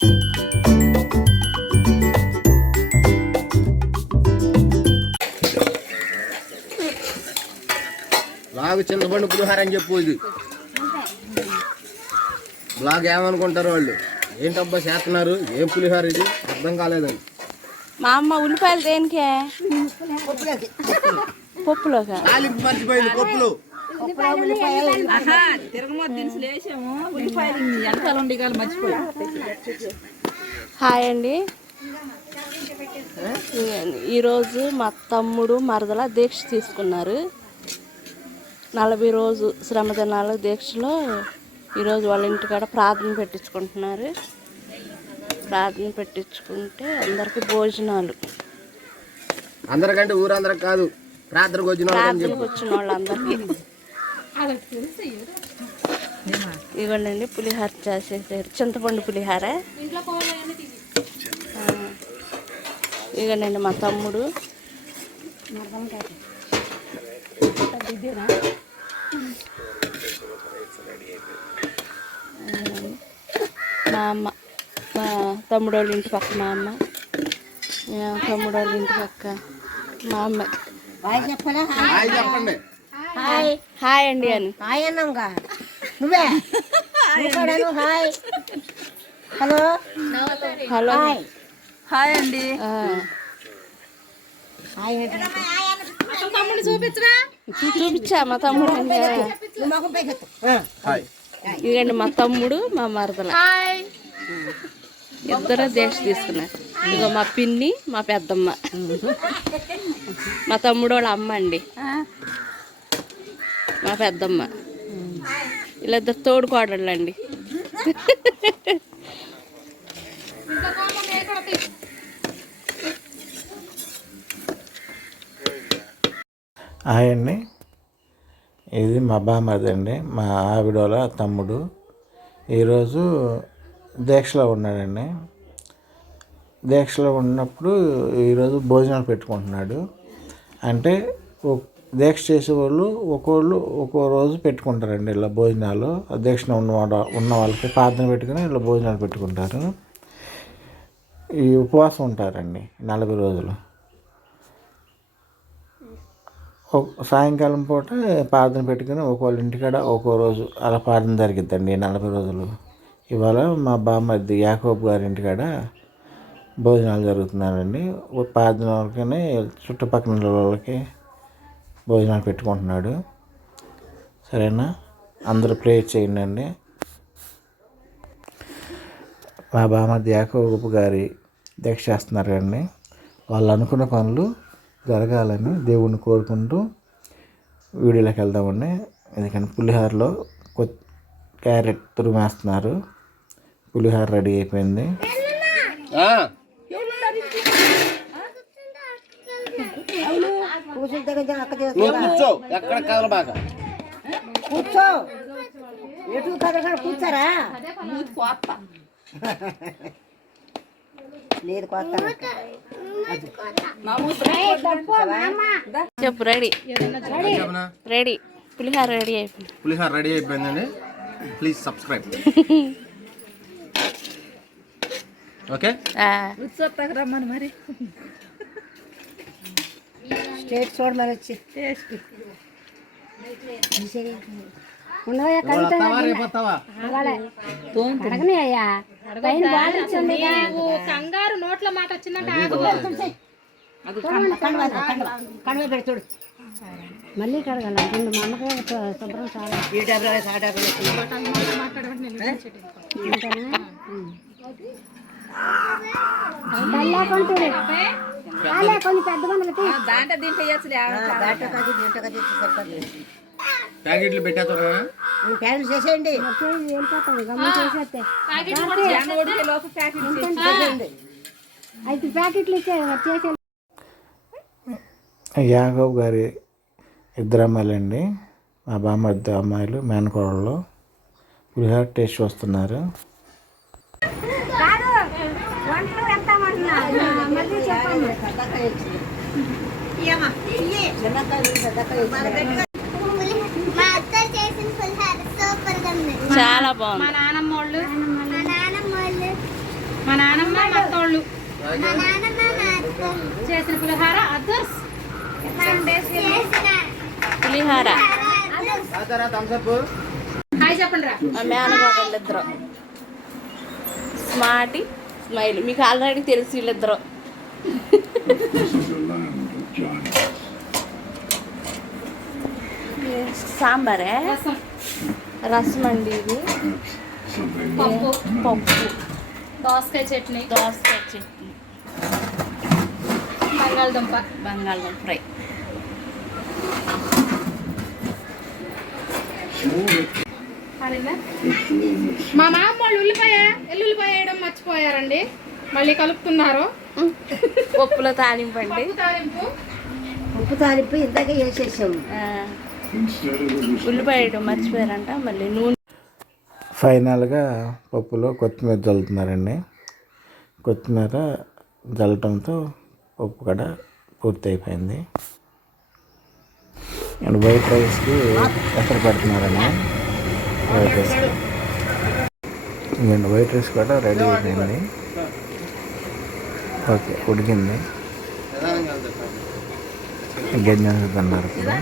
Blog చింతపండు పులిహార అని చెప్పు. ఇది బ్లాగ్ ఏమనుకుంటారు వాళ్ళు, ఏంటబ్బా చేస్తున్నారు, ఏం పులిహార ఇది అర్థం కాలేదండి. మా అమ్మ ఉల్లిపాయలు దేనికే? పప్పులో తాలింపు మర్చిపోయింది. పప్పులు తిరగమోత దినుసులు వేసాము, ఉల్లిపాయలు వెనకాల ఉండి మర్చిపోయాం. హాయ్ అండి, ఈరోజు మా తమ్ముడు మరదల దీక్ష తీసుకున్నారు. 40 రోజు శ్రమదినాల దీక్షలో ఈరోజు వాళ్ళ ఇంటికాడ ప్రార్థన పెట్టించుకుంటున్నారు. ప్రార్థన పెట్టించుకుంటే అందరికి భోజనాలు, అందరికంటే ఊరందరికి కాదు, ప్రార్థనకు వచ్చిన వాళ్ళందరికీ. ఇవ్వండి పులిహార చేసేసారు, చింతపండు పులిహార. ఇవ్వండి మా తమ్ముడు, మా అమ్మ, మా తమ్ముడు వాళ్ళ ఇంటి పక్క మా అమ్మ, తమ్ముడు వాళ్ళ ఇంటి పక్క మా అమ్మ. చెప్పండి హాయ్ అండి అని. హాయ్ అన్నాంగా నువ్వే. హాయ్, హలో, హలో, హాయ్ అండి. చూపించా మా తమ్ముడు. ఇదండి మా తమ్ముడు, మా మరదల ఇద్దరు దీక్ష తీసుకున్నారు. ఇదిగో మా పిన్ని, మా పెద్దమ్మ, మా తమ్ముడు వాళ్ళ అమ్మ అండి, మా పెద్దమ్మ. వీళ్ళిద్దరు తోడుకోడళ్ళు అండి. హాయ్ అండి, ఇది మా బామ్మది అండి, మా ఆవిడోల తమ్ముడు. ఈరోజు దీక్షలో ఉన్నాడండి. దీక్షలో ఉన్నప్పుడు ఈరోజు భోజనాలు పెట్టుకుంటున్నాడు. అంటే దీక్ష చేసేవాళ్ళు ఒక్కో రోజు పెట్టుకుంటారండి ఇలా భోజనాలు. దీక్షలో ఉన్న వాళ్ళకి ప్రార్థన పెట్టుకుని ఇలా భోజనాలు పెట్టుకుంటారు. ఈ ఉపవాసం ఉంటారండి 40 రోజులు. సాయంకాలం పూట ప్రార్థన పెట్టుకుని ఒక్కోళ్ళ ఇంటికాడ ఒక్కో రోజు అలా ప్రార్థన జరిగిద్దండి 40 రోజులు. ఇవాళ మా బామ్మది యాకోబు గారి ఇంటికాడ భోజనాలు జరుగుతున్నారండి. ప్రార్థన వాళ్ళకి చుట్టుపక్కల వాళ్ళకి భోజనాలు పెట్టుకుంటున్నాడు. సరేనా, అందరూ ప్రేయర్ చేయండి అండి. మా బామ్మది యాకోబు గారి దీక్ష చేస్తున్నారు అండి. వాళ్ళు అనుకున్న పనులు జరగాలని దేవుణ్ణి కోరుకుంటూ వీడియోలోకి వెళ్దామండి. ఎందుకంటే పులిహోరలో క్యారెట్ తురిమేస్తున్నారు. పులిహోర రెడీ అయిపోయింది. కూర్చో, ఎటు కదలకుండా కూర్చారా? లేదు, చెప్పు. రెడీ రెడీ, పులిహార రెడీ అయిపోయింది. పులిహార రెడీ అయిపోయిందండి. Please subscribe. ఓకే, రమ్మని మరి స్టేట్ చూడమని వచ్చి కంగారు నోట్ల మాట వచ్చిందంటే కడవ పెడుతుడు. మళ్ళీ కడగల మా అమ్మకి శుభ్రం చాలా కొన్ని పెద్ద మందులకి దాంట్లో దీంట్లో ప్యాకెట్లు పెట్టేస్తారా? ప్యాకెట్లు చేసేయండి. అయితే ప్యాకెట్లు చేసే యాకోబు గారి 2 అమ్మాయిలండి, మా బామ్మ 2 అమ్మాయిలు మేనకోడళ్ళు పులిహోర టేస్ట్ వస్తున్నారు. చాలా బాగుంది. మా నాన్నమ్మ వాళ్ళు చేసిన పులిహార అదర్స్ పులిహార తాతారా థమ్స్అప్. హాయ్ చెప్పండి రా. మా మేనమామలు ఇద్దరు స్మార్టీ స్మైల్. మీకు ఆల్రెడీ తెలుసు వీళ్ళిద్దరు. సాంబారే రసం, రసం అండి ఇది. పప్పు, పప్పు, దోసకాయ చట్నీ, దోసకాయ చట్నీ, బంగాళదుంప. బంగాళదుంప ఫ్రై. అదేనా? మా మామ వాళ్ళు ఎల్లుల్లిపాయ వేయడం మర్చిపోయారండి. మళ్ళీ కలుపుతున్నారు. పప్పులో తాలింపండి. పప్పు తాలింపు. ఉప్పు తాలింపు ఇందాక వేసేసాము. ఉల్లిపాయ వేయడం మర్చిపోయారంట. మళ్ళీ నూనె. ఫైనల్గా పప్పులో కొత్తిమీర చల్లుతున్నారండి. కొత్తిమీర చల్లటంతో పప్పు కూడా పూర్తి అయిపోయింది. అండ్ వైట్ రైస్కి ఎక్కడ పెడుతున్నారండి. వైట్ రైస్ ఇంకండి వైట్ రైస్ కూడా రెడీ అయిపోయింది. ఓకే ఉడికింది. గిన్నె తిన్నారు కూడా.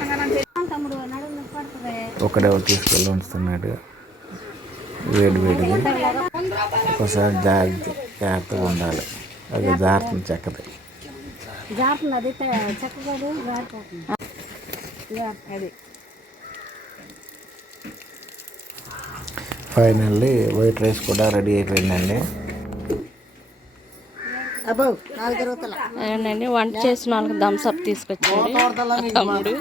ఒకడే తీసుకెళ్ళి ఉంచుతున్నాడు వేడి వేడిగా. ఒకసారి జాగ్రత్తగా ఉండాలి. అది జారుతుంది చెక్కది. జారుతుంది చక్కగా జారిపోతుంది. అది ఫైనల్లీ వైట్ రైస్ కూడా రెడీ అయిపోయిందండి. అబ్బో నాలుగు తిరుగుతల అవునండి. వంట చేసిన వాళ్ళకి థమ్స్అప్ తీసుకొచ్చాడు తమ్ముడు.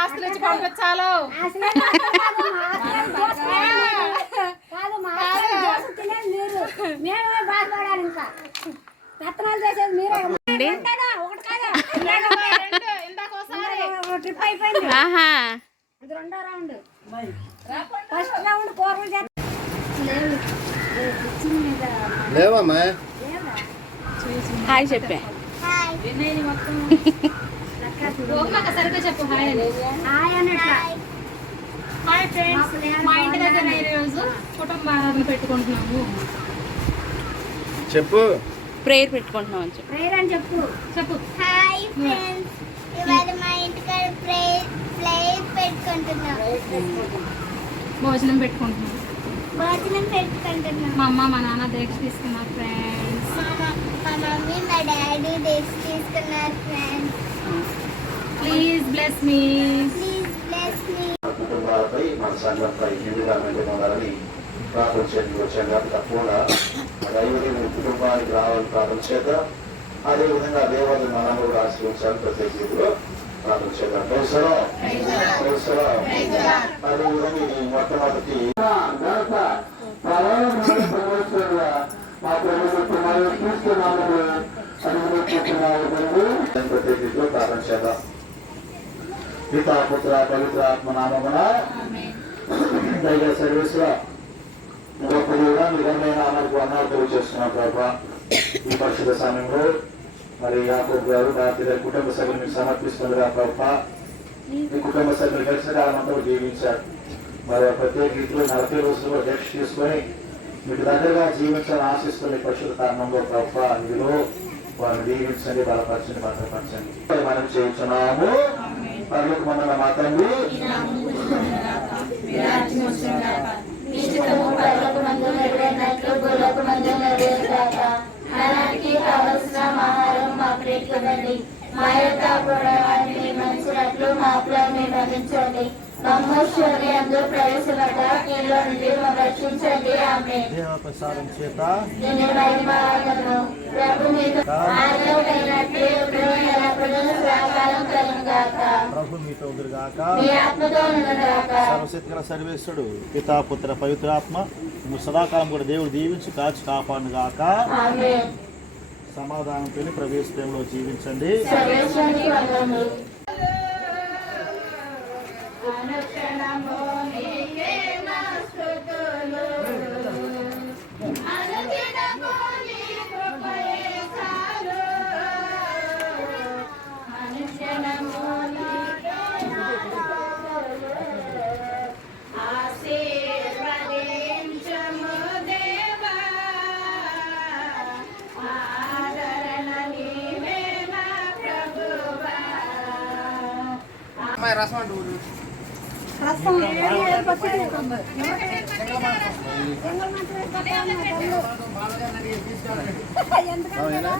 ఆస్తులు ఇచ్చి పంపించాలి. పెత్తనాలు చేసేది మీరే. ట్రిప్ అయిపోయింది. ఆహా, ఇది రెండో రౌండ్. ఫస్ట్ రౌండ్ కూరలు లేవమ్మా. హాయ్ చెప్పే. సరిగ్గా చెప్పు హాయ్ అని. హాయ్ ఫ్రెండ్స్, మా ఇంటి దగ్గర ఈరోజు కుటుంబ ఆరాధన పెట్టుకుంటున్నాము. చెప్పు. ప్రేయర్ పెట్టుకుంటున్నాం అని చెప్పు. ప్రేయర్ అని చెప్పు. చెప్పు. హాయ్ ఫ్రెండ్స్, ఇవాళ మా ఇంటికాడ ప్లేస్ పెట్టుకుంటున్నాం. భోజనం పెట్టుకుంటున్నాం. భోజనం పెట్టుకుంటున్నాం. మా అమ్మ మా నాన్న దీక్ష తీసుకున్నారు ఫ్రెండ్స్. మా మమ్మీ మా డాడీ దీక్ష తీసుకున్నారు friends. Please bless me. Please bless me. కుటుంబాలపై మన సంఘంపై నిండుగా మెండుకోవాలని ప్రార్థన చేయడానికి వచ్చాం కాబట్టి తప్పకుండా దైవదేవుని కుటుంబానికి రావాలని ప్రార్థన చేద్దాం. అదేవిధంగా దేవాలయ మనము కూడా ఆశ్రయించాలని ప్రత్యేక రీతిలో ప్రార్థన చేద్దాం. అదేవిధంగా ఈ మొట్టమొదటి ప్రత్యేక రీతిలో ప్రార్థన చేద్దాం. పితా పుత్ర పవిత్ర ఆత్మ నామమున దైవ సర్వీసులో గొప్పగా నిజమైన ఆమెకు అన్నాలు తెలియజేస్తున్నాం ప్రభావ. ఈ పరిశుద్ధ సమయంలో మరి యాకోబు గారు భారతీయ గారి కుటుంబ సభ్యులు మీకు సమర్పిస్తుండగా ప్రభావ. మీ కుటుంబ సభ్యులు కలిసి కాలమంతా జీవించారు. మరి ప్రత్యేక రీతిలో 40 రోజుల్లో దీక్ష తీసుకొని మీకు దగ్గరగా జీవించాలని ఆశిస్తున్న ఈ పరిశుద్ధ కారణంలో ప్రభావ ఇందులో వారిని దీవించండి, బలపరచండి, భద్రపరచండి మనం చేయించున్నాము. పర్లోక మందున మా తండ్రి కావలసిన ఆహారం మాకు రేట్లండి. మా యొక్క గొడవని మంచినట్లు మాపులో నిర్వహించండి. మమ్మల్ని అందరూ ప్రవేశపడ్డ కీళ్ళ నుండి మా రక్షించండి. ఆమె ప్రసాదం చేత ప్రభు మీతో ఆదరైనట్లు సహకారం కలుగుగాక. ప్రభు మీతో గాక. మీ ఆత్మతో ఉండగాక. సర్వశక్తిగల సర్వేశ్వరుడు పితా పుత్ర పవిత్రాత్మ నువ్వు సదాకాలం కూడా దేవుడు దీవించి కాచి కాపాడును గాక. ఆమేన్. సమాధానంతో ప్రవేశంలో జీవించండి. సర్వేశ్వరుని వందనములు. ఆశీర్వదించము రసం అంటూ రసం ఏది పచ్చడి వేస్తుంది. ఎంగల్ మాత్రం వేసుకోవాలి. ఎందుకంటే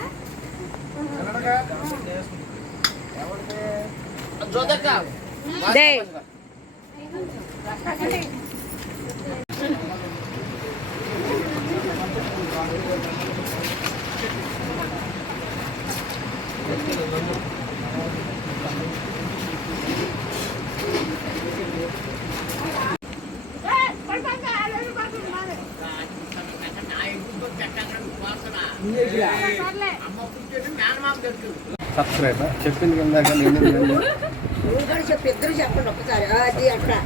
జోదక్క దే సబ్స్క్రైబ్ చెప్పింది కింద చెప్పి ఇద్దరు చెప్పండి ఒక్కసారి అది అట్లా